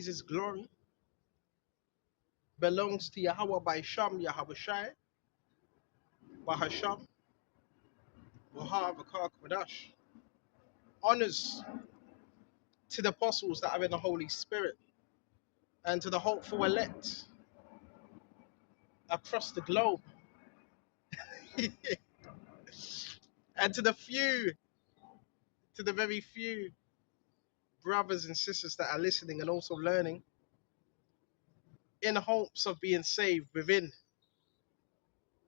praises, glory belongs to Yahweh by Sham, Yahweh Shai, Bahasham, Wahar, Vakar, Kwadash. Honors to the apostles that are in the Holy Spirit and to the hopeful elect across the globe and to the few, to the very few brothers and sisters that are listening and also learning in hopes of being saved within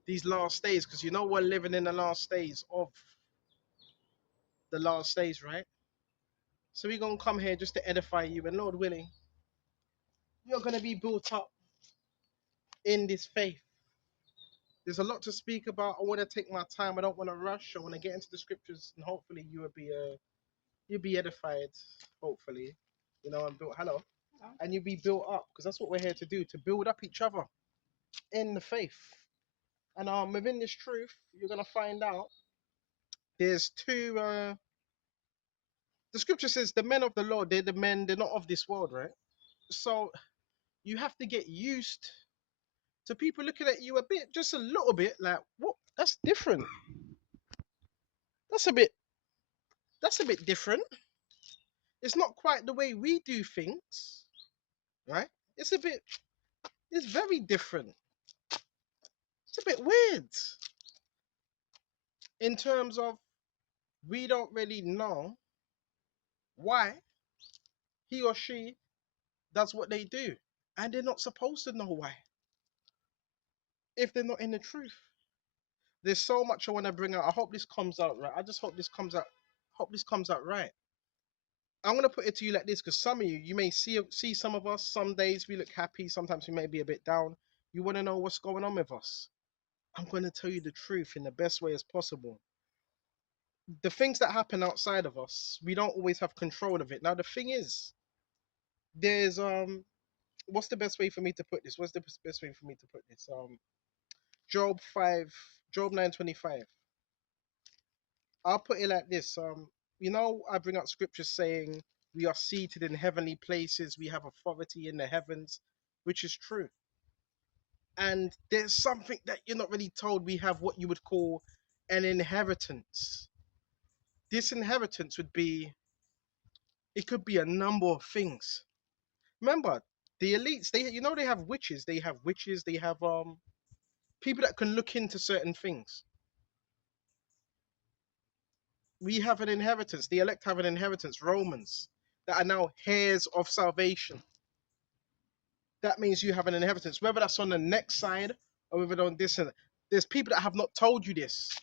these last days, because you know we're living in the last days of the last days, right? So we're gonna come here just to edify you, and Lord willing, you're gonna be built up in this faith. There's a lot to speak about. I want to take my time. I don't want to rush. I want to get into the scriptures, and hopefully you'll be edified. Hopefully, and built. Hello, and you'll be built up, because that's what we're here to do, to build up each other in the faith. And within this truth, you're gonna find out there's two. The scripture says the men of the Lord, they're the men. They're not of this world, right? So you have to get used to people looking at you a bit, just a little bit, like, what? That's different. That's a bit. That's a bit different. It's not quite the way we do things, right? It's a bit. It's very different. It's a bit weird in terms of we don't really know why he or she does what they do, and they're not supposed to know why if they're not in the truth. There's so much I want to bring out. I hope this comes out right. I just hope this comes out. Hope this comes out right. I'm gonna put it to you like this, because some of you may see some of us. Some days we look happy. Sometimes we may be a bit down. You want to know what's going on with us? I'm gonna tell you the truth in the best way as possible. The things that happen outside of us, we don't always have control of it. Now the thing is, there's what's the best way for me to put this? What's the best way for me to put this? Job 5, Job 9:25. I'll put it like this. I bring up scriptures saying we are seated in heavenly places, we have authority in the heavens, which is true. And there's something that you're not really told. We have what you would call an inheritance. This inheritance would be, it could be a number of things. Remember, the elites, they have witches, they have people that can look into certain things. We have an inheritance. The elect have an inheritance. Romans, that are now heirs of salvation. That means you have an inheritance, whether that's on the next side or whether on this. And there's people that have not told you this.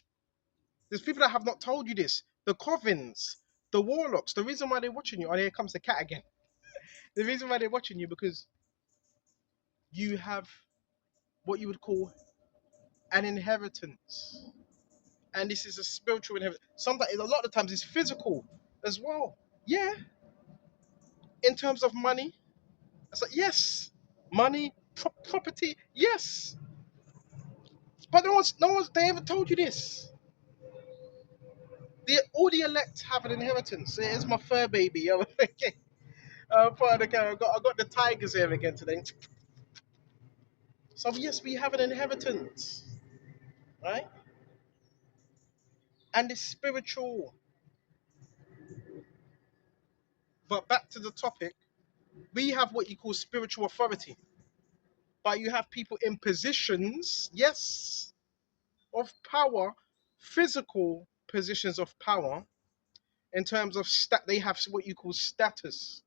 There's people that have not told you this. The covens, the warlocks. The reason why they're watching you, oh, here comes the cat again. The reason why they're watching you, because you have what you would call an inheritance, and this is a spiritual inheritance. Sometimes, a lot of times, it's physical as well. Yeah, in terms of money, it's like, yes, money, property, yes. But no one's, they ever told you this. All the elect have an inheritance. It's my fur baby. Part of the camera. I got the tigers here again today. So yes, we have an inheritance, right? And it's spiritual. But back to the topic, we have what you call spiritual authority. But you have people in positions, yes, of power, physical positions of power, in terms of they have what you call status.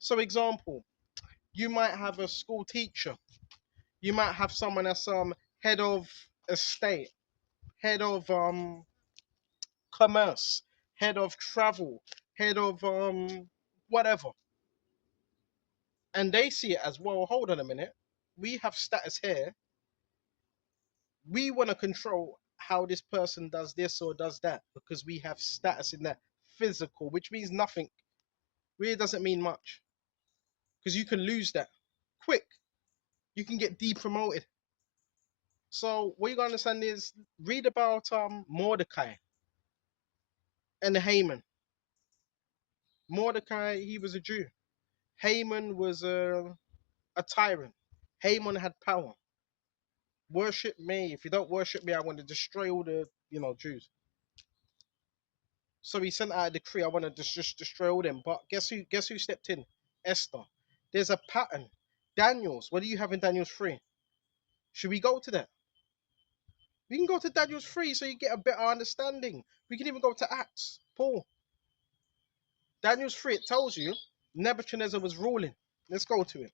So example, you might have a school teacher. You might have someone that's head of estate, head of commerce, head of travel, head of whatever. And they see it as, well, hold on a minute. We have status here. We want to control how this person does this or does that, because we have status in that physical, which means nothing. Really doesn't mean much. Because you can lose that quick. You can get depromoted. So what you gotta understand is, read about Mordecai and Haman. Mordecai, he was a Jew. Haman was a tyrant. Haman had power. Worship me. If you don't worship me, I want to destroy all the Jews. So he sent out a decree. I want to just destroy all them. But guess who? Guess who stepped in? Esther. There's a pattern. Daniel's. What do you have in Daniel's 3? Should we go to that? We can go to Daniel's 3 so you get a better understanding. We can even go to Acts. Paul. Daniel's 3, it tells you Nebuchadnezzar was ruling. Let's go to him.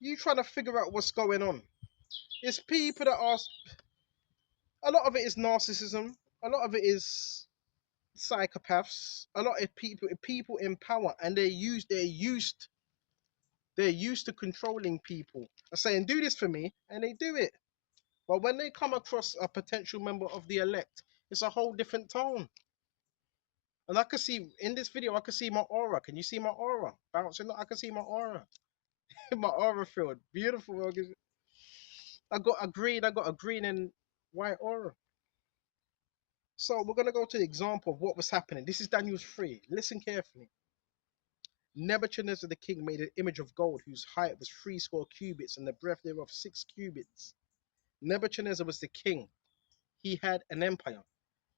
You trying to figure out what's going on. It's people that are, a lot of it is narcissism. A lot of it is psychopaths. A lot of people in power, and they're used to controlling people. Are saying, do this for me, and they do it. But when they come across a potential member of the elect, it's a whole different tone. And I can see in this video, I can see my aura. Can you see my aura bouncing? I can see my aura. My aura field, beautiful. I got a green and white aura. So we're gonna go to the example of what was happening. This is Daniel's 3. Listen carefully. Nebuchadnezzar the king made an image of gold whose height was 60 cubits and the breadth thereof 6 cubits. Nebuchadnezzar was the king. He had an empire.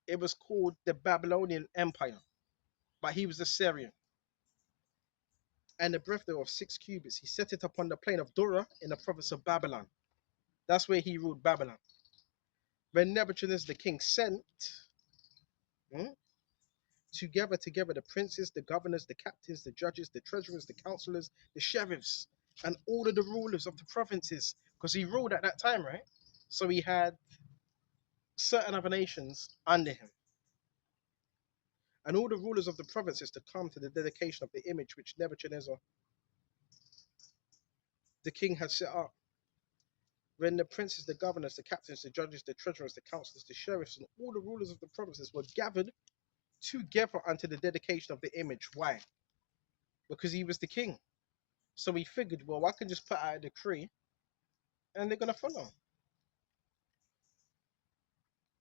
It was called the Babylonian Empire, but he was a Syrian. And the breadth thereof 6 cubits. He set it upon the plain of Dura in the province of Babylon. That's where he ruled Babylon. When Nebuchadnezzar the king sent hmm, together the princes, the governors, the captains, the judges, the treasurers, the counselors, the sheriffs, and all of the rulers of the provinces, because he ruled at that time, right? So he had certain other nations under him, and all the rulers of the provinces to come to the dedication of the image which Nebuchadnezzar the king had set up. When the princes, the governors, the captains, the judges, the treasurers, the counselors, the sheriffs, and all the rulers of the provinces were gathered together unto the dedication of the image. Why? Because he was the king. So he figured, well, I can just put out a decree and they're going to follow.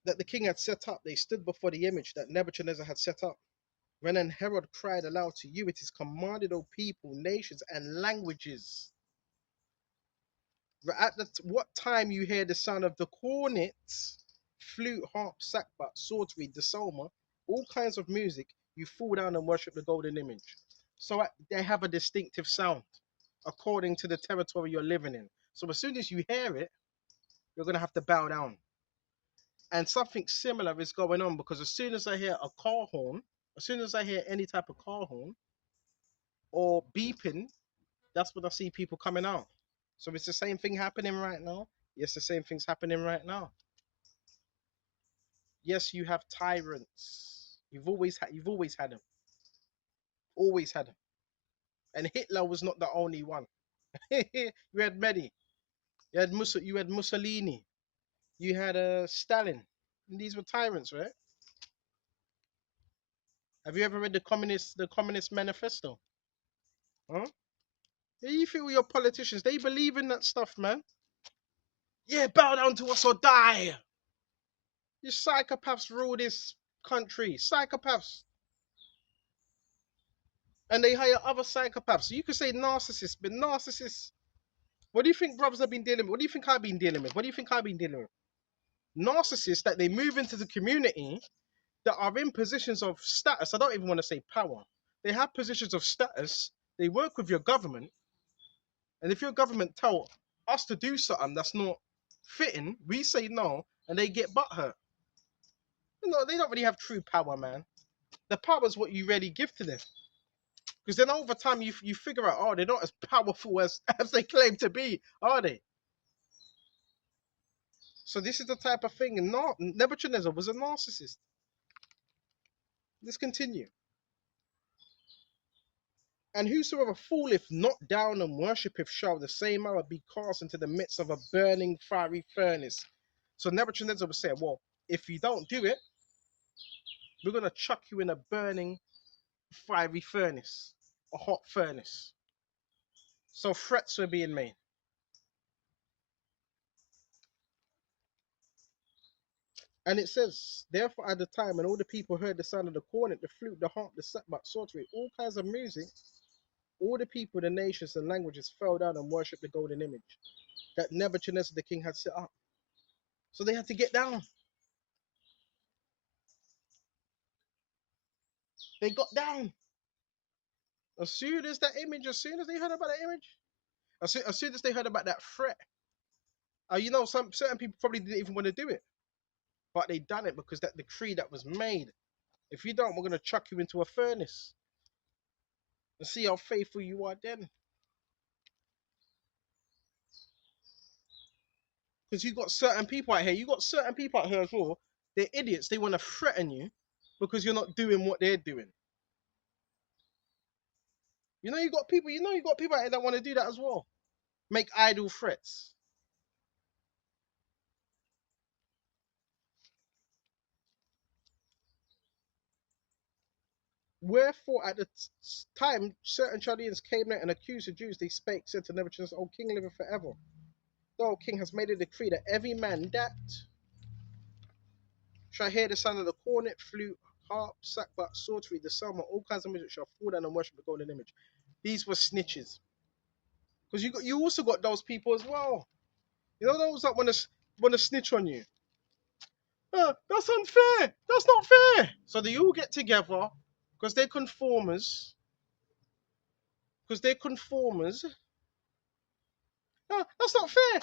That the king had set up, they stood before the image that Nebuchadnezzar had set up. When then Herod cried aloud to you, it is commanded, O people, nations, and languages. At what time you hear the sound of the cornet, flute, harp, sackbut, sword reed, the psalmer, all kinds of music, you fall down and worship the golden image. So they have a distinctive sound according to the territory you're living in. So as soon as you hear it, you're going to have to bow down. And something similar is going on, because as soon as I hear a car horn, as soon as I hear any type of car horn or beeping, that's when I see people coming out. So it's the same thing happening right now. Yes, the same thing's happening right now. Yes, you have tyrants. You've always had them. Always had them. And Hitler was not the only one. You had many. You had Mussolini. You had Stalin. And these were tyrants, right? Have you ever read the Communist Manifesto? Huh? Yeah, you feel your politicians, they believe in that stuff, man. Yeah, bow down to us or die. You psychopaths rule this country. Psychopaths. And they hire other psychopaths. So you could say narcissists, but narcissists. What do you think brothers have been dealing with? What do you think I've been dealing with? What do you think I've been dealing with? Narcissists that they move into the community that are in positions of status. I don't even want to say power. They have positions of status. They work with your government. And if your government tell us to do something that's not fitting, we say no, and they get butthurt. They don't really have true power, man. The power is what you really give to them. Because then over time you figure out, oh, they're not as powerful as they claim to be, are they? So this is the type of thing. And Nebuchadnezzar was a narcissist. Let's continue. And whosoever falleth not down and worshipeth shall the same hour be cast into the midst of a burning fiery furnace. So Nebuchadnezzar was saying, well, if you don't do it, we're going to chuck you in a burning fiery furnace, a hot furnace. So threats were being made. And it says, therefore, at the time, when all the people heard the sound of the cornet, the flute, the harp, the sackbut, psaltery, all kinds of music, all the people, the nations, and languages fell down and worshipped the golden image that Nebuchadnezzar the king had set up. So they had to get down. They got down. As soon as that image, as soon as they heard about that image, as soon as they heard about that threat, some certain people probably didn't even want to do it, but they done it because that decree that was made. If you don't, we're gonna chuck you into a furnace and see how faithful you are then. Because you got certain people out here. You got certain people out here as well. They're idiots. They want to threaten you because you're not doing what they're doing. You got people out here that want to do that as well. Make idle threats. Wherefore, at the time, certain Chaldeans came there and accused the Jews. They spake, said to Nebuchadnezzar, O king, liveth forever. The old king has made a decree that every man that shall hear the sound of the cornet, flute, harp, sackbut, psaltery, the psalm, all kinds of music shall fall down and worship the golden image. These were snitches. Because you also got those people as well. You know those that want to snitch on you. That's unfair. That's not fair. So they all get together because they're conformers. Because they're conformers. That's not fair.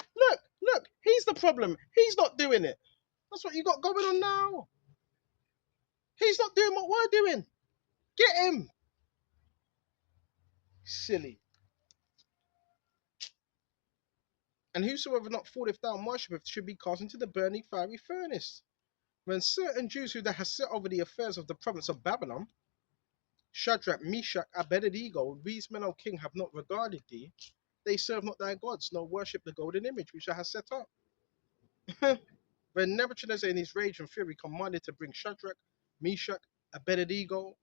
Look, he's the problem. He's not doing it. That's what you got going on now. He's not doing what we're doing. Get him. Silly. And whosoever not falleth down worshipeth should be cast into the burning fiery furnace. When certain Jews who had set over the affairs of the province of Babylon, Shadrach, Meshach, Abednego, these men, O king, have not regarded thee. They serve not thy gods, nor worship the golden image which I have set up. When Nebuchadnezzar in his rage and fury commanded to bring Shadrach, Meshach, Abednego,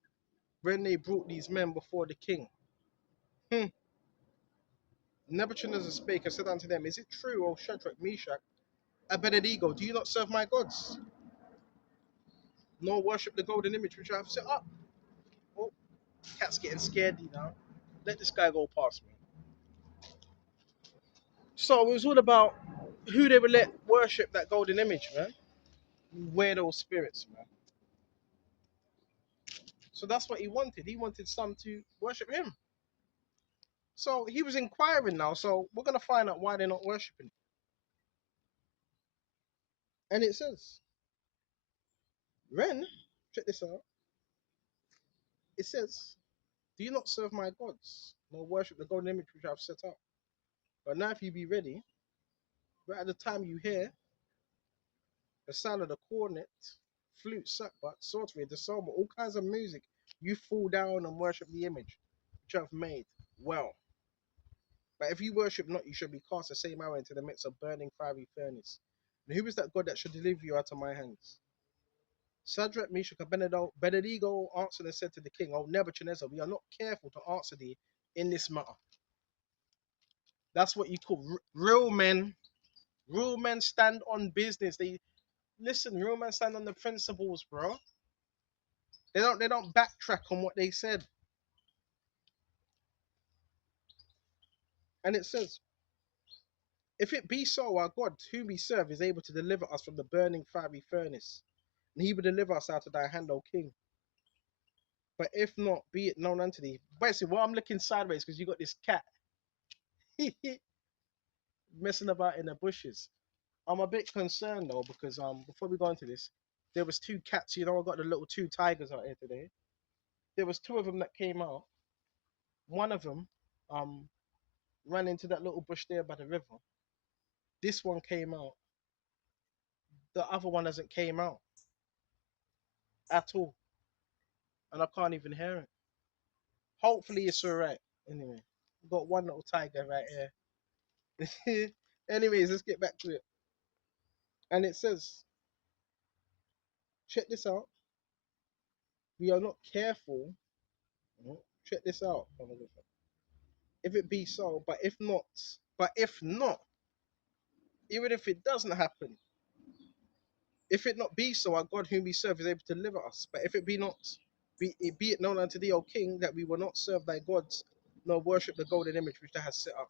when they brought these men before the king, Nebuchadnezzar spake and said unto them, Is it true, O Shadrach, Meshach, Abednego, do you not serve my gods, nor worship the golden image which I have set up? Oh, cat's getting scared, Let this guy go past me. So it was all about who they would let worship that golden image, man. Weirdo spirits, man. So that's what he wanted. He wanted some to worship him. So he was inquiring now. So we're gonna find out why they're not worshiping. And it says, Ren, check this out. It says, Do you not serve my gods, nor worship the golden image which I have set up? But now if you be ready, but at the time you hear the sound of the cornet, flute, sackbut, psaltery, the psalm, all kinds of music, you fall down and worship the image which I have made. Well, but if you worship not, you should be cast the same hour into the midst of burning fiery furnace. And who is that God that should deliver you out of my hands? Shadrach, Meshach, and Abednego answered and said to the king, O Nebuchadnezzar, we are not careful to answer thee in this matter. That's what you call real men. Real men stand on business. They listen. Real men stand on the principles, bro. They don't backtrack on what they said. And it says, if it be so, our God, whom we serve, is able to deliver us from the burning fiery furnace, and he will deliver us out of thy hand, O king. But if not, be it known unto thee. Basically, well, I'm looking sideways because you got this cat messing about in the bushes. I'm a bit concerned though because before we go into this, there was two cats. I got the little two tigers out here today. There was two of them that came out. One of them ran into that little bush there by the river. This one came out. The other one hasn't came out at all, and I can't even hear it. Hopefully it's alright. Anyway, we've got one little tiger right here. Anyways, let's get back to it. And it says, check this out. We are not careful. Check this out. If it be so, but if not, even if it doesn't happen, If it not be so, our God whom we serve is able to deliver us. But if it be not, be it known unto thee, O king, that we will not serve thy gods, nor worship the golden image which thou hast set up.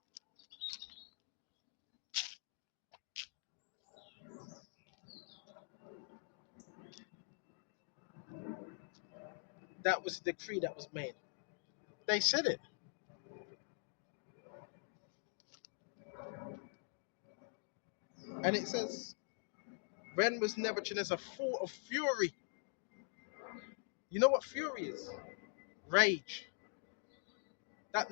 That was the decree that was made. They said it. And it says, when was Nebuchadnezzar full of fury? You know what fury is? Rage. That's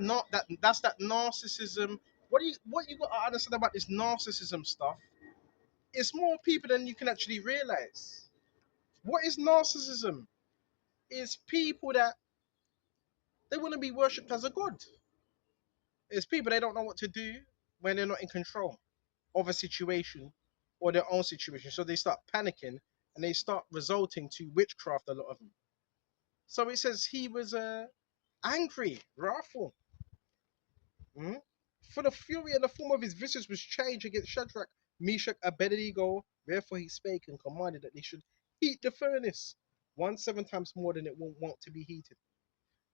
that narcissism. What you got to understand about this narcissism stuff? It's more people than you can actually realize. What is narcissism? It's people that they want to be worshipped as a god. It's people they don't know what to do when they're not in control of a situation or their own situation. So they start panicking and they start resorting to witchcraft, a lot of them. So it says he was angry, wrathful. Mm? For the fury and the form of his visage was changed against Shadrach, Meshach, Abednego. Therefore he spake and commanded that they should heat the furnace 7 times more than it won't want to be heated.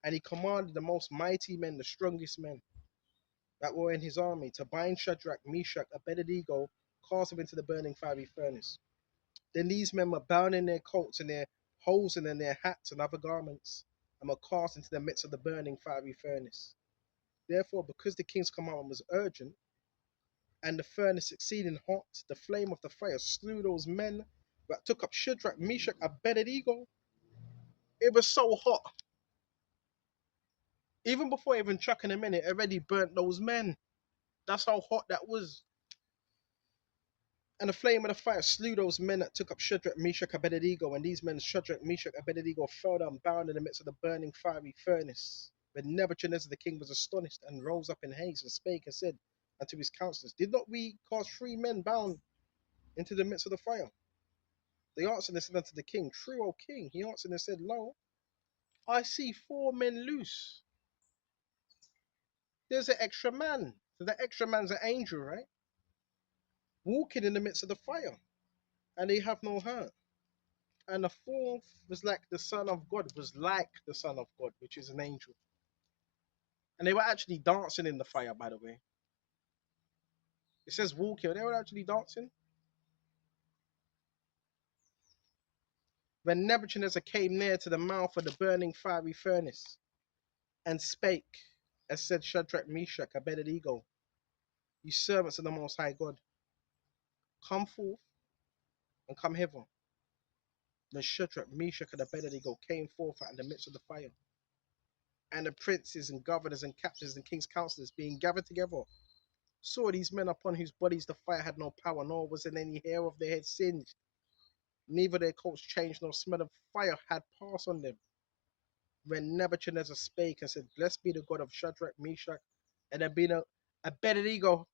And he commanded the most mighty men, the strongest men that were in his army, to bind Shadrach, Meshach, Abednego, cast them into the burning fiery furnace. Then these men were bound in their coats and their hosen and their hats and other garments, and were cast into the midst of the burning fiery furnace. Therefore, because the king's commandment was urgent, and the furnace exceeding hot, the flame of the fire slew those men that took up Shadrach, Meshach, Abednego. It was so hot. Even before even chucking them in, it already burnt those men. That's how hot that was. And the flame of the fire slew those men that took up Shadrach, Meshach, Abednego. And these men, Shadrach, Meshach, Abednego, fell down bound in the midst of the burning fiery furnace. When Nebuchadnezzar the king was astonished and rose up in haste and spake and said unto his counselors, did not we cast 3 men bound into the midst of the fire? They answered and said unto the king, true, O king. He answered and said, lo, I see 4 men loose. There's an extra man. So that extra man's an angel, right? Walking in the midst of the fire. And they have no hurt. And the fourth was like the Son of God, was like the Son of God, which is an angel. And they were actually dancing in the fire, by the way. It says walking, they were actually dancing. When Nebuchadnezzar came near to the mouth of the burning fiery furnace and spake, as said Shadrach, Meshach, Abednego, ye servants of the Most High God, come forth and come hither. Then Shadrach, Meshach, and Abednego came forth out in the midst of the fire. And the princes and governors and captains and king's counselors, being gathered together, saw these men upon whose bodies the fire had no power, nor was in any hair of their head singed, neither their coats changed, nor smell of fire had passed on them. When Nebuchadnezzar spake and said, blessed be the God of Shadrach, Meshach, and Abednego,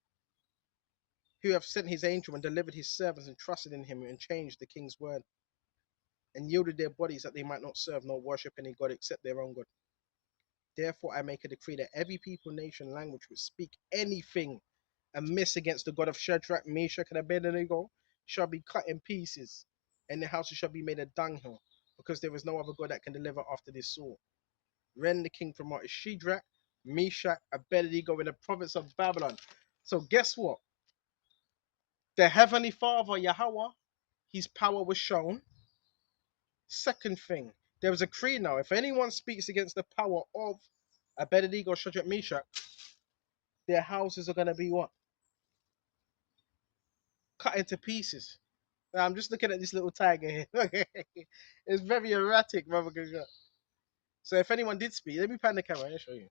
who have sent his angel and delivered his servants and trusted in him and changed the king's word, and yielded their bodies that they might not serve nor worship any God except their own God. Therefore I make a decree that every people, nation, language which speak anything amiss against the God of Shadrach, Meshach, and Abednego shall be cut in pieces, and the houses shall be made a dunghill, because there is no other God that can deliver after this sort. Then the king promoted Shadrach, Meshach, Abednego in the province of Babylon. So guess what? The heavenly Father, Yahweh, his power was shown. Second thing, there was a decree now. If anyone speaks against the power of Abednego, Shadrach, Meshach, their houses are going to be what? Cut into pieces. Now, I'm just looking at this little tiger here. It's very erratic, brother. So if anyone did speak, let me pan the camera. I'll show you.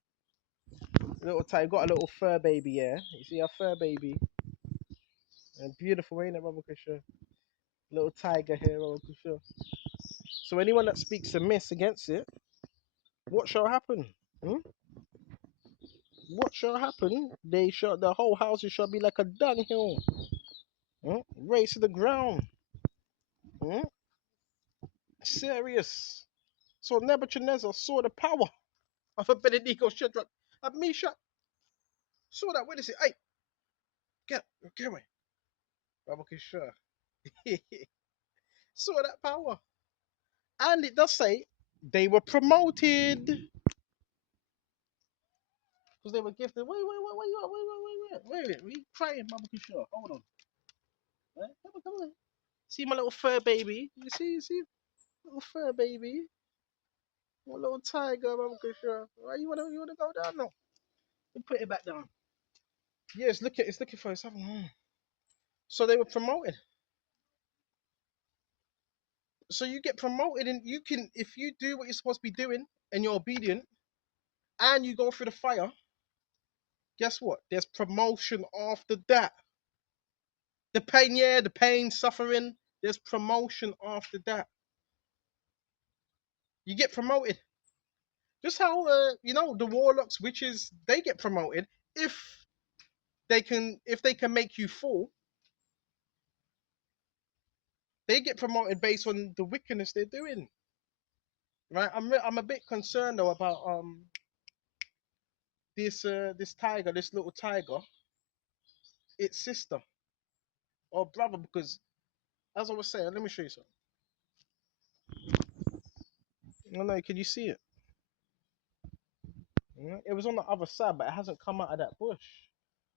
Little tiger, got a little fur baby here. You see our fur baby? And beautiful, ain't it, brother Kushner? Little tiger here, brother Kushner. So anyone that speaks amiss against it, what shall happen? Hmm? What shall happen? The whole houses shall be like a dunghill. Hmm? Race to the ground. Hmm? Serious. So Nebuchadnezzar saw the power of Abednego, Shadrach, and Meshach. Saw that. What is it? Hey, get away. Brother Kushner. Saw that power. And it does say they were promoted because they were gifted. Wait, you at? Wait. We crying, Mama Kishore. Hold on. Right? Come on. See my little fur baby? You see? Little fur baby? My little tiger, Mama Kishore. Right, you wanna go down now? You put it back down. Yeah, it's looking for something. So they were promoted. So you get promoted and you can, if you do what you're supposed to be doing and you're obedient and you go through the fire, guess what? There's promotion after that. The pain, yeah, the pain, suffering, there's promotion after that. You get promoted. Just how, the warlocks, witches, they get promoted if if they can make you fall, they get promoted based on the wickedness they're doing. Right? I'm a bit concerned though about this little tiger, its sister or brother, because as I was saying, let me show you something. No, no, can you see it? It was on the other side, but it hasn't come out of that bush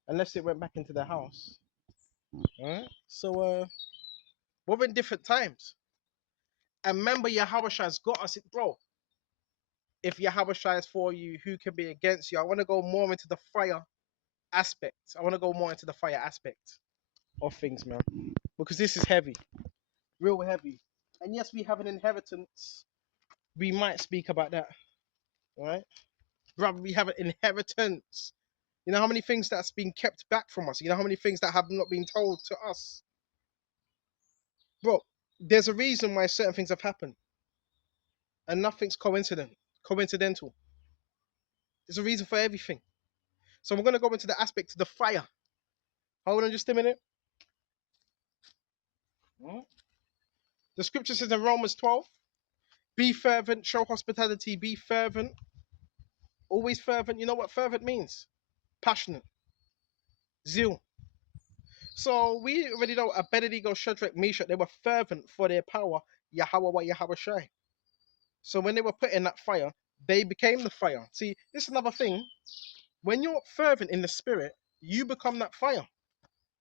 unless it went back into the house. Alright? So we're in different times. And remember, Yahweh has got us, bro. If Yahweh is for you, who can be against you? I want to go more into the fire aspect. I want to go more into the fire aspect of things, man, because this is heavy, real heavy. And yes, we have an inheritance. We might speak about that, right? Brother, we have an inheritance. You know how many things that's been kept back from us? You know how many things that have not been told to us? Bro, there's a reason why certain things have happened. And nothing's coincidental. There's a reason for everything. So we're gonna go into the aspect of the fire. Hold on just a minute. The scripture says in Romans 12, be fervent, show hospitality, be fervent, always fervent. You know what fervent means? Passionate, zeal. So we already know Abednego, Shadrach, Meshach, they were fervent for their power, Yahweh, Yahweh Shai. So when they were put in that fire, they became the fire. See, this is another thing. When you're fervent in the spirit, you become that fire.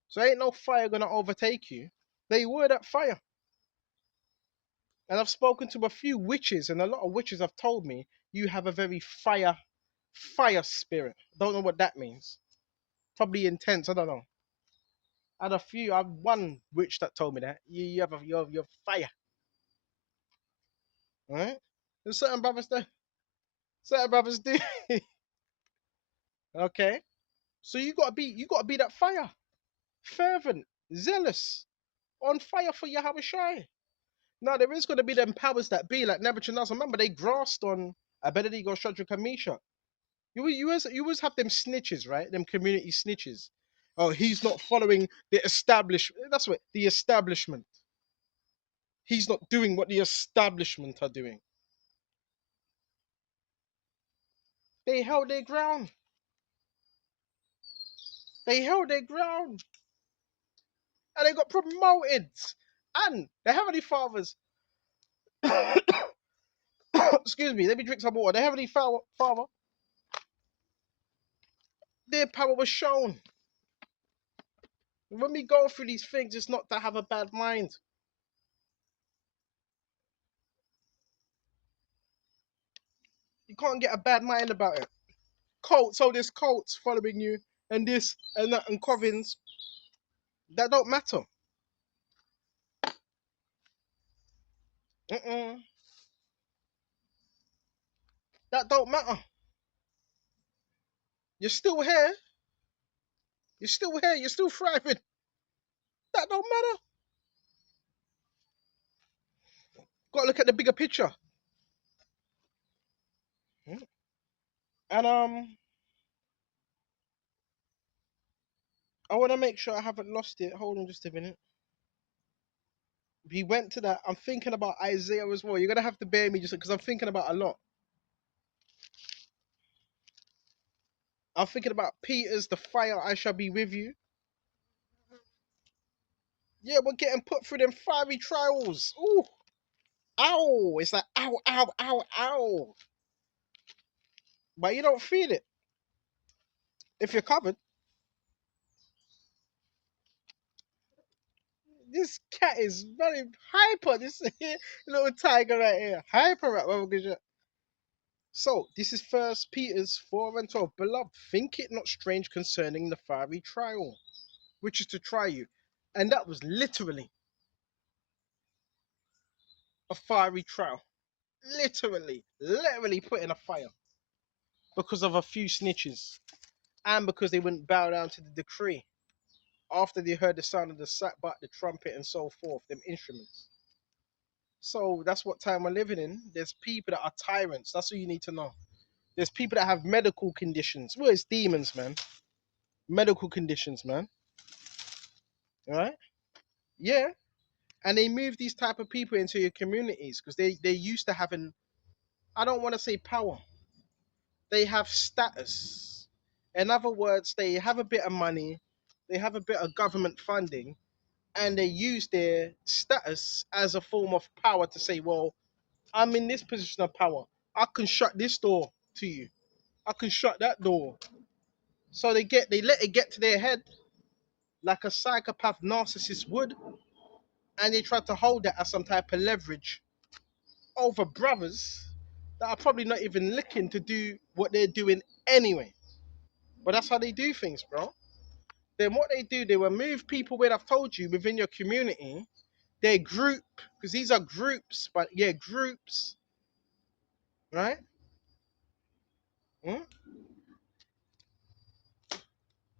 So ain't no fire gonna overtake you. They were that fire. And I've spoken to a few witches, and a lot of witches have told me you have a very fire spirit. Don't know what that means. Probably intense. I don't know. I had a few. I had one witch that told me that you have you're fire. All right. There's certain brothers there. Certain brothers do. Okay. So you gotta be that fire, fervent, zealous, on fire for Yahweh Shai. Now there is gonna be them powers that be like Nebuchadnezzar. Remember they grasped on Abednego, Shadrach, and Meshach. You always have them snitches, right? Them community snitches. Oh, he's not following the establishment. That's what the establishment. He's not doing what the establishment are doing. They held their ground. They held their ground. And they got promoted. And the Heavenly Fathers, excuse me, let me drink some water. The Heavenly Father, their power was shown. When we go through these things, it's not to have a bad mind. You can't get a bad mind about it. There's cults following you, and this and that, and covens. That don't matter. Mm-mm. That don't matter. You're still here. You're still here. You're still thriving. That don't matter. Got to look at the bigger picture. And I want to make sure I haven't lost it. Hold on just a minute. We went to that. I'm thinking about Isaiah as well. You're gonna have to bear me just because I'm thinking about a lot. I'm thinking about Peter's the fire. I shall be with you. Yeah, we're getting put through them fiery trials. Ooh, ow! It's like ow, ow, ow, ow. But you don't feel it if you're covered. This cat is very hyper. This little tiger right here, hyper right. So this is First Peter's 4:12. Beloved, think it not strange concerning the fiery trial, which is to try you, and that was literally a fiery trial. Literally put in a fire because of a few snitches and because they wouldn't bow down to the decree after they heard the sound of the sackbut, the trumpet, and so forth, them instruments. So that's what time we're living in. There's people that are tyrants. That's what you need to know. There's people that have medical conditions. Well, it's demons, man. Medical conditions, man. All right? Yeah. And they move these type of people into your communities because they're used to having, I don't want to say power. They have status. In other words, they have a bit of money, they have a bit of government funding, and they use their status as a form of power to say, well, I'm in this position of power. I can shut this door to you. I can shut that door. So they let it get to their head like a psychopath narcissist would, and they try to hold that as some type of leverage over brothers that are probably not even looking to do what they're doing anyway. But that's how they do things, bro. Then what they do, they will move people where I've told you within your community. They group, because these are groups, but yeah, groups, right? Mm?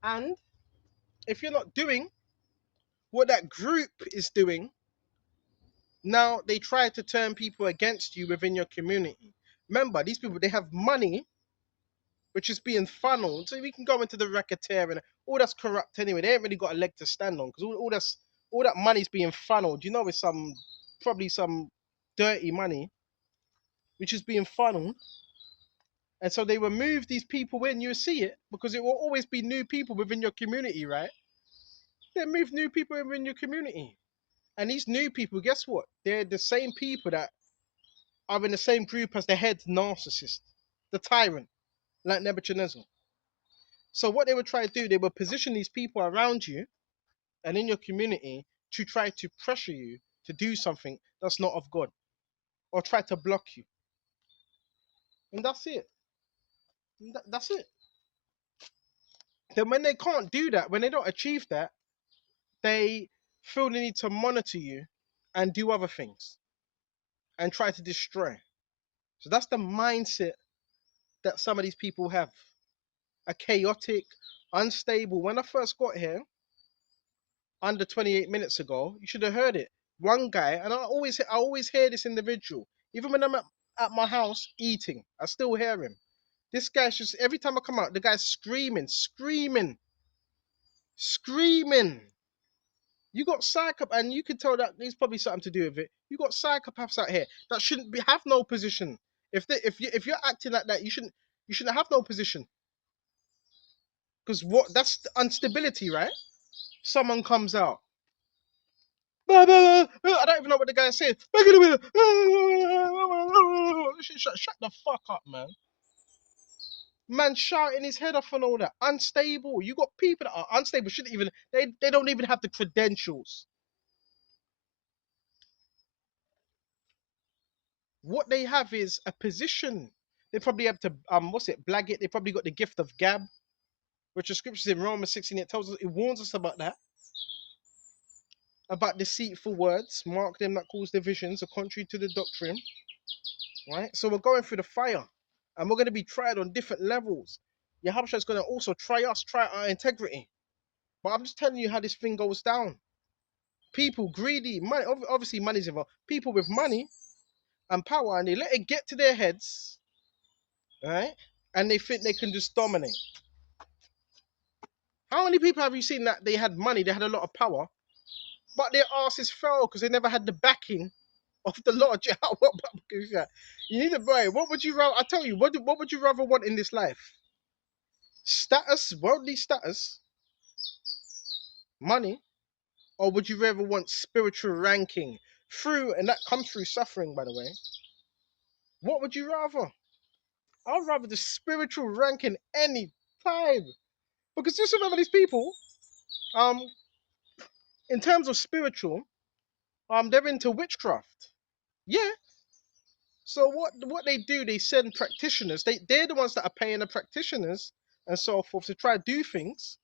And if you're not doing what that group is doing, now they try to turn people against you within your community. Remember, these people, they have money which is being funneled. So we can go into the racketeer and all that's corrupt anyway. They ain't really got a leg to stand on because all that money's being funneled. You know, it's probably some dirty money which is being funneled. And so they will move these people in. You see it because it will always be new people within your community, right? They move new people within your community. And these new people, guess what? They're the same people that are in the same group as the head narcissist, the tyrant, like Nebuchadnezzar. So what they would try to do, they would position these people around you and in your community to try to pressure you to do something that's not of God or try to block you. And that's it. That's it. Then when they can't do that, when they don't achieve that, they feel the need to monitor you and do other things and try to destroy. So that's the mindset that some of these people have. A chaotic, unstable. When I first got here, under 28 minutes ago, you should have heard it. One guy, and I always hear this individual, even when I'm at my house eating, I still hear him. This guy's just every time I come out, the guy's screaming. You got psychopaths, and you can tell that there's probably something to do with it. You got psychopaths out here that shouldn't have no position. If you're acting like that, you shouldn't have no position. Because that's instability, right? Someone comes out. I don't even know what the guy said. Shut the fuck up, man. Man shouting his head off and all that. Unstable. You got people that are unstable. Shouldn't even they don't even have the credentials. What they have is a position. They probably have to what's it, blag it. They probably got the gift of gab, which the scriptures in Romans 16 it tells us it warns us about that. About deceitful words, mark them that cause divisions, are contrary to the doctrine. Right? So we're going through the fire and we're going to be tried on different levels. Yahushua is going to also try us, try our integrity. But I'm just telling you how this thing goes down. People greedy, money, obviously money's involved. People with money and power, and they let it get to their heads, right? And they think they can just dominate. How many people have you seen that they had money, they had a lot of power, but their asses fell because they never had the backing of the Lord? You need to buy. What would you rather? I tell you, what would you rather want in this life? Status, worldly status, money, Or would you rather want spiritual ranking through, and that comes through suffering, by the way? What would you rather? I'd rather the spiritual ranking any time. Because just remember these people, um, in terms of spiritual, they're into witchcraft. Yeah. So what they do, they send practitioners. They're the ones that are paying the practitioners and so forth to try to do things.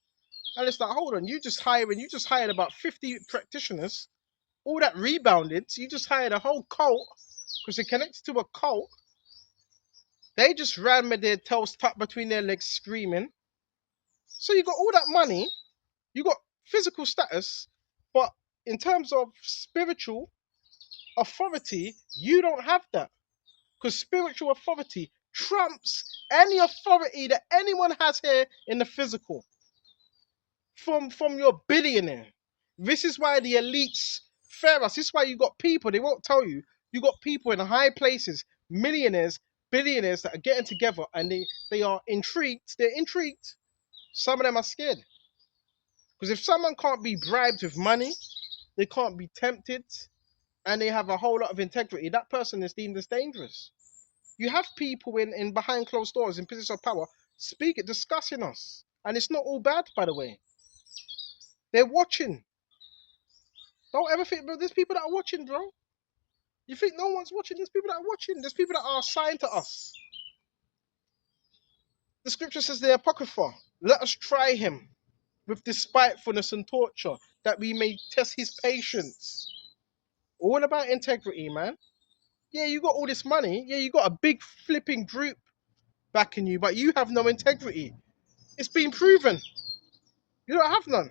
And it's like, hold on, you just hired about 50 practitioners, all that rebounded. So you just hired a whole cult because it connects to a cult. They just ran with their tails tucked between their legs screaming. So you got all that money, you got physical status, but in terms of spiritual authority, you don't have that. Because spiritual authority trumps any authority that anyone has here in the physical. From your billionaire. This is why the elites fear us. This is why you got people, they won't tell you, you got people in high places, millionaires, billionaires that are getting together and they are intrigued. They're intrigued. Some of them are scared. Because if someone can't be bribed with money, they can't be tempted, and they have a whole lot of integrity, that person is deemed as dangerous. You have people in behind closed doors in positions of power speaking, discussing us. And it's not all bad, by the way. They're watching. Don't ever think, bro, there's people that are watching, bro. You think no one's watching? There's people that are watching. There's people that are assigned to us. The scripture says the Apocrypha, let us try him with despitefulness and torture, that we may test his patience. All about integrity, man. Yeah, you got all this money. Yeah, you got a big flipping group backing you, but you have no integrity. It's been proven. You don't have none.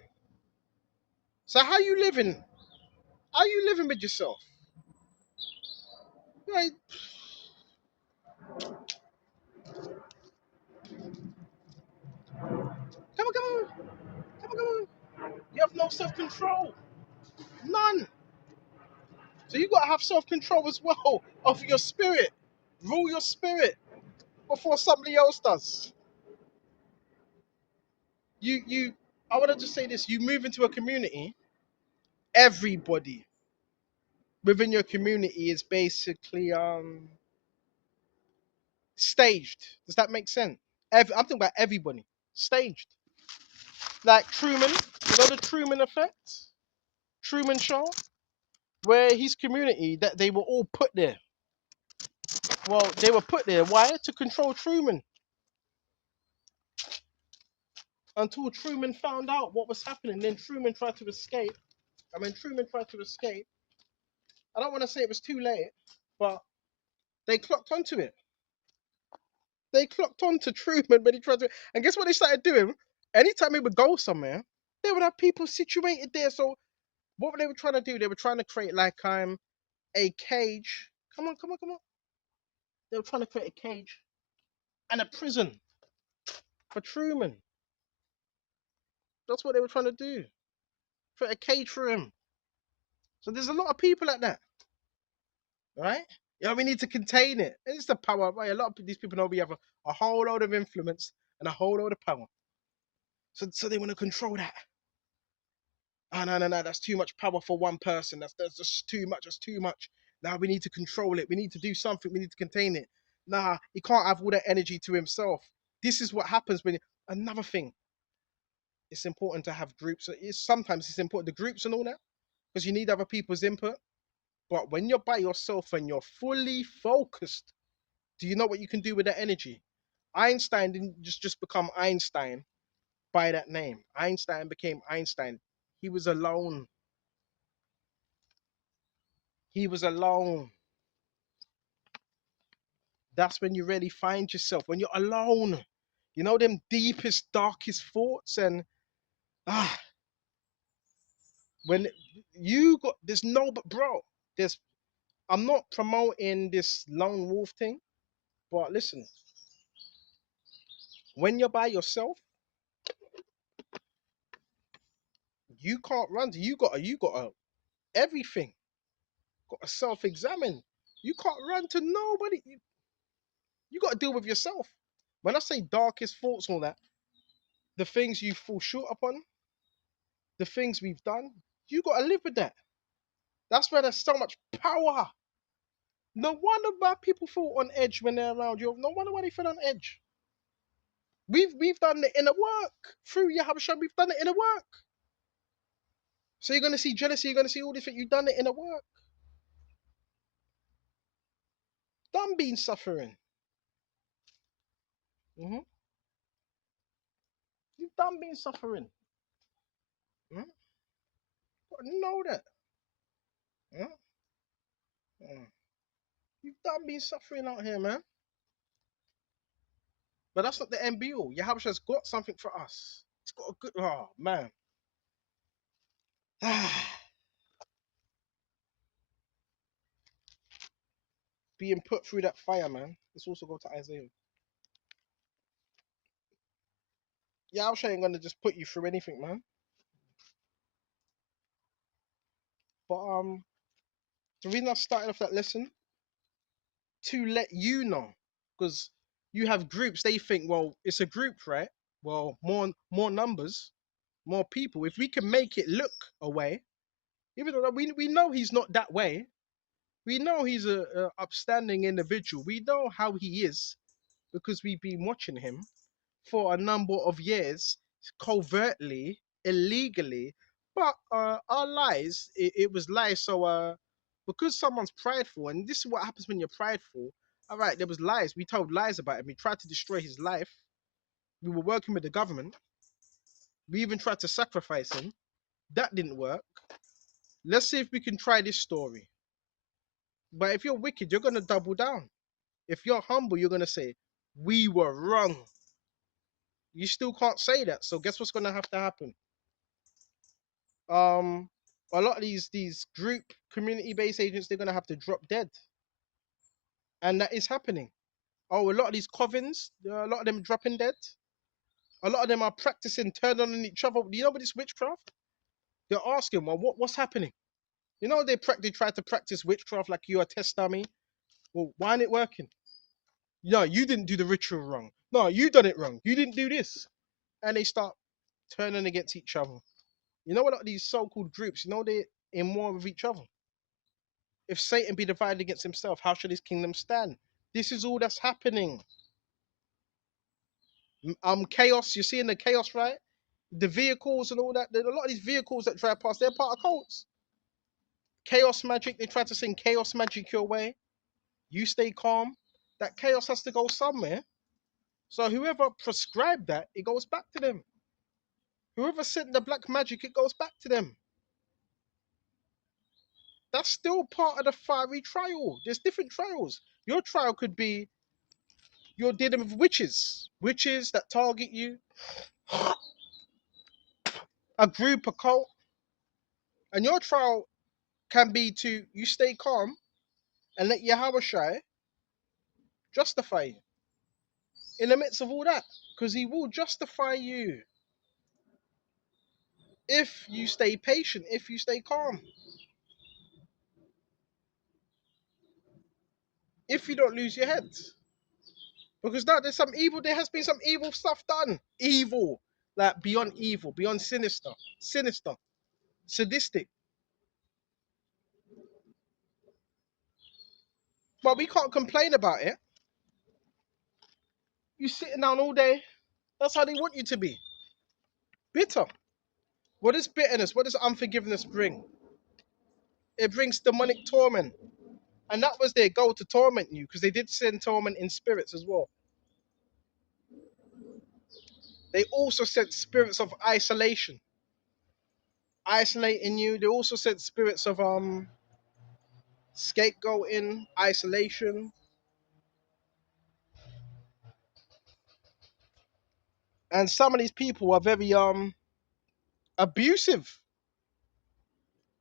So how you living? How you living with yourself? Like, come on, come on, come on, come on. You have no self-control. None. So you gotta have self-control as well of your spirit. Rule your spirit before somebody else does. You I wanna just say this, you move into a community, everybody within your community is basically staged. Does that make sense? I'm talking about everybody. Staged. Like Truman, you know the Truman effect? Truman Show? Where his community, that they were all put there. Well, they were put there. Why? To control Truman. Until Truman found out what was happening. Then Truman tried to escape. And when Truman tried to escape, I don't want to say it was too late, but they clocked onto it. They clocked onto Truman when he tried to. And guess what they started doing? Anytime he would go somewhere, they would have people situated there. So what they were trying to do, they were trying to create like a cage. Come on, come on, come on. They were trying to create a cage and a prison for Truman. That's what they were trying to do. Create a cage for him. So there's a lot of people like that, right? Yeah, we need to contain it. It's the power. Right? A lot of these people know we have a whole load of influence and a whole load of power. So they want to control that. Oh, no, no, no, that's too much power for one person. That's just too much. That's too much. Now we need to control it. We need to do something. We need to contain it. Nah, he can't have all that energy to himself. This is what happens when another thing. It's important to have groups. Sometimes it's important the groups and all that because you need other people's input. But when you're by yourself and you're fully focused, do you know what you can do with that energy? Einstein didn't just become Einstein by that name. Einstein became Einstein. He was alone. He was alone. That's when you really find yourself. When you're alone. You know them deepest, darkest thoughts and ah when you got there's no but bro, there's I'm not promoting this lone wolf thing, but listen, when you're by yourself, you can't run. You gotta everything. Gotta self-examine. You can't run to nobody. You gotta deal with yourself. When I say darkest thoughts, and all that, the things you fall short upon, the things we've done, You got to live with that. That's where there's so much power. No wonder why people feel on edge when they're around you. No wonder why they feel on edge. We've done the inner work through Yahabashah. We've done the inner work. So you're gonna see jealousy. You're gonna see all this. You've done the inner work. Done been suffering. Hmm. You've done been suffering. Hmm? Know that. Hmm? Hmm. You've done been suffering out here, man. But that's not the end be all. Yahabashah's got something for us. It's got a good. Oh man. Being put through that fire, man. Let's also go to Isaiah. Yahabashah ain't gonna just put you through anything, man. But the reason I started off that lesson to let you know, because you have groups. They think, well, it's a group, right? Well, more numbers, more people. If we can make it look a way, even though we know he's not that way, we know he's a upstanding individual. We know how he is because we've been watching him for a number of years, covertly, illegally. But our lies, it was lies. So because someone's prideful, and this is what happens when you're prideful. All right, there was lies. We told lies about him. We tried to destroy his life. We were working with the government. We even tried to sacrifice him. That didn't work. Let's see if we can try this story. But if you're wicked, you're gonna double down. If you're humble, you're gonna say, "We were wrong." You still can't say that. So guess what's gonna have to happen? Um, a lot of these group community-based agents, they're gonna have to drop dead, and that is happening. Oh, a lot of these covens, a lot of them dropping dead. A lot of them are practicing turning on each other. Do you know what this witchcraft? They're asking, well, what's happening? You know, they try to practice witchcraft like you're a test dummy. Well, why ain't it working? No, you didn't do the ritual wrong. No, you done it wrong. You didn't do this. And they start turning against each other. You know, a lot of these so-called groups, you know, they're in war with each other. If Satan be divided against himself, how should his kingdom stand? This is all that's happening. Chaos, you're seeing the chaos, right? The vehicles and all that. A lot of these vehicles that drive past, they're part of cults. Chaos magic, they try to sing chaos magic your way. You stay calm. That chaos has to go somewhere. So whoever prescribed that, it goes back to them. Whoever sent the black magic, it goes back to them. That's still part of the fiery trial. There's different trials. Your trial could be you're dealing with witches that target you, a group, a cult, and your trial can be to you stay calm and let Yahweh justify you in the midst of all that, because he will justify you if you stay patient, if you stay calm, if you don't lose your head. Because now there's some evil, there has been some evil stuff done. Evil, like beyond sinister, sadistic. But we can't complain about it. You sitting down all day. That's how they want you to be. Bitter. What is bitterness? What does unforgiveness bring? It brings demonic torment. And that was their goal, to torment you, because they did send torment in spirits as well. They also sent spirits of isolation, isolating you. They also sent spirits of scapegoating, isolation. And some of these people are very abusive.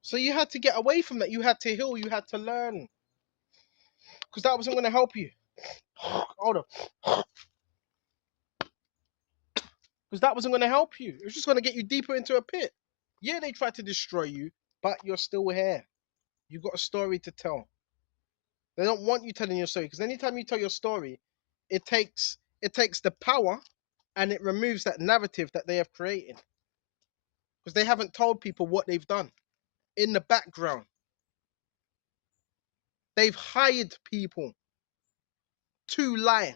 So you had to get away from that. You had to heal. You had to learn, because that wasn't going to help you. Hold on. Because that wasn't going to help you. It was just going to get you deeper into a pit. Yeah, they tried to destroy you, but you're still here. You've got a story to tell. They don't want you telling your story, because anytime you tell your story, it takes the power and it removes that narrative that they have created, because they haven't told people what they've done. in the background. They've hired people to lie.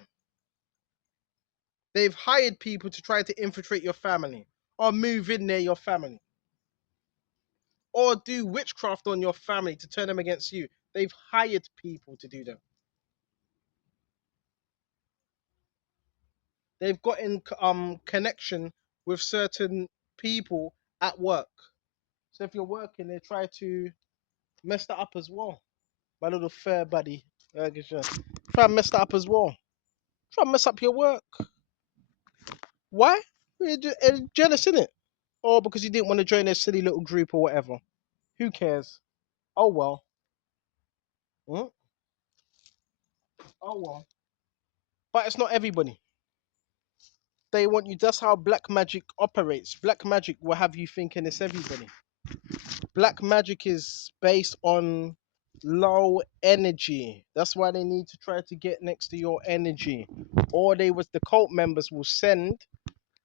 They've hired people to try to infiltrate your family or move in near your family or do witchcraft on your family to turn them against you. They've hired people to do that. They've got in connection with certain people at work. So if you're working, they try to mess that up as well. My little fair buddy, try and mess that up as well. Try and mess up your work. Why? You're jealous, innit? Or because you didn't want to join their silly little group or whatever. Who cares? Oh well. Hmm? Oh well. But it's not everybody. They want you. That's how black magic operates. Black magic will have you thinking it's everybody. Black magic is based on low energy. That's why they need to try to get next to your energy. Or they was the cult members will send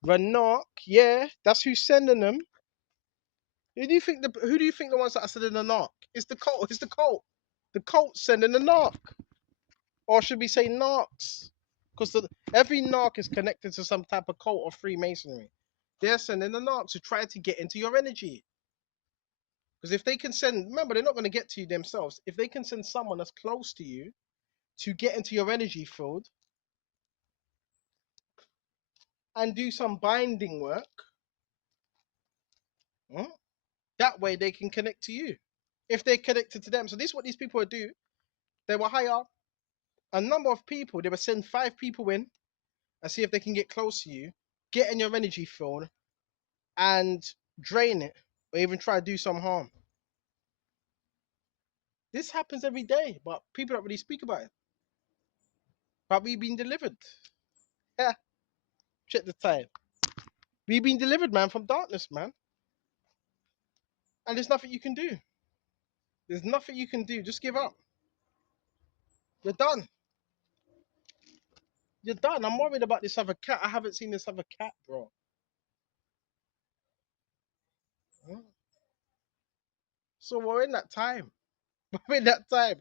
Ranark. Yeah, that's who's sending them. Who do you think the ones that are sending the narc? It's the cult. It's the cult. The cult sending the narc. Or should we say narcs? Because every narc is connected to some type of cult or Freemasonry. They're sending the narcs to try to get into your energy. Because if they can send, remember, they're not going to get to you themselves. If they can send someone that's close to you to get into your energy field and do some binding work, hmm, that way they can connect to you. If they're connected to them. So this is what these people would do. They will hire a number of people. They will send 5 people in and see if they can get close to you, get in your energy field, and drain it, or even try to do some harm. This happens every day, but people don't really speak about it. But we've been delivered. Yeah, check the time. We've been delivered, man, from darkness, man. And there's nothing you can do. There's nothing you can do. Just give up. You're done. You're done. I'm worried about this other cat. I haven't seen this other cat, bro. Hmm? So we're in that time. We're in that time.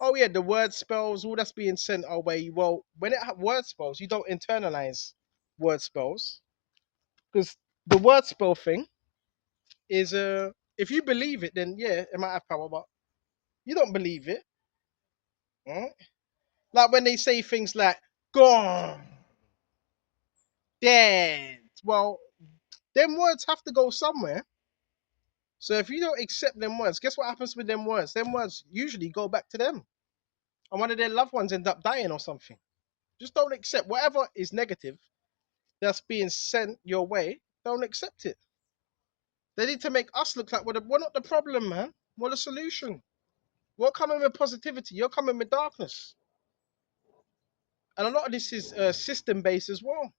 Oh yeah, the word spells, all that's being sent our way. Well, when it word spells, you don't internalize word spells because the word spell thing is if you believe it, then yeah, it might have power, but you don't believe it. Hmm? Like when they say things like "gone," dead. Well, them words have to go somewhere. So if you don't accept them words, guess what happens with them words? Them words usually go back to them, and one of their loved ones end up dying or something. Just don't accept whatever is negative that's being sent your way. Don't accept it. They need to make us look like we're not the problem, man. We're the solution. We're coming with positivity. You're coming with darkness, and a lot of this is system based as well.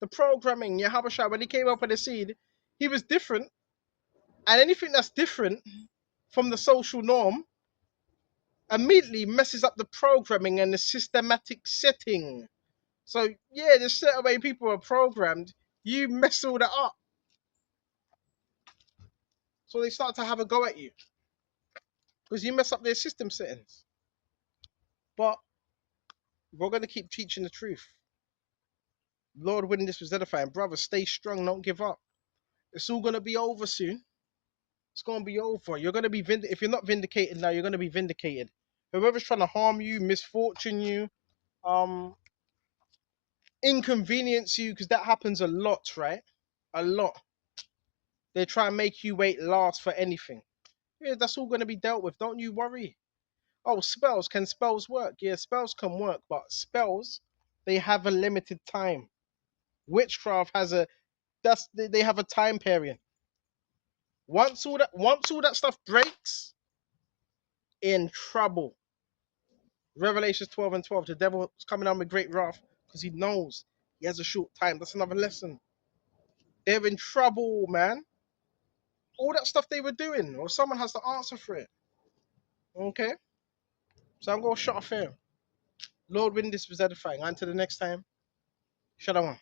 The programming, Yahabashah, when he came up with the seed, he was different, and anything that's different from the social norm immediately messes up the programming and the systematic setting. So yeah, there's certain way people are programmed. You mess all that up, so they start to have a go at you because you mess up their system settings. But we're gonna keep teaching the truth. Lord willing, this was edifying. Brother, stay strong. Don't give up. It's all gonna be over soon. It's gonna be over. You're gonna be if you're not vindicated now, you're gonna be vindicated. Whoever's trying to harm you, misfortune you, um, inconvenience you, because that happens a lot, right? A lot. They try and make you wait last for anything. Yeah, that's all gonna be dealt with. Don't you worry. Oh, spells. Can spells work? Yeah, spells can work, but spells, they have a limited time. Witchcraft has a they have a time period. Once all that stuff breaks, in trouble. Revelations 12 and 12. The devil is coming down with great wrath because he knows he has a short time. That's another lesson. They're in trouble, man. All that stuff they were doing, or someone has to answer for it. Okay? So I'm going to shut off here. Lord, win this was edifying. Until the next time, Shalom.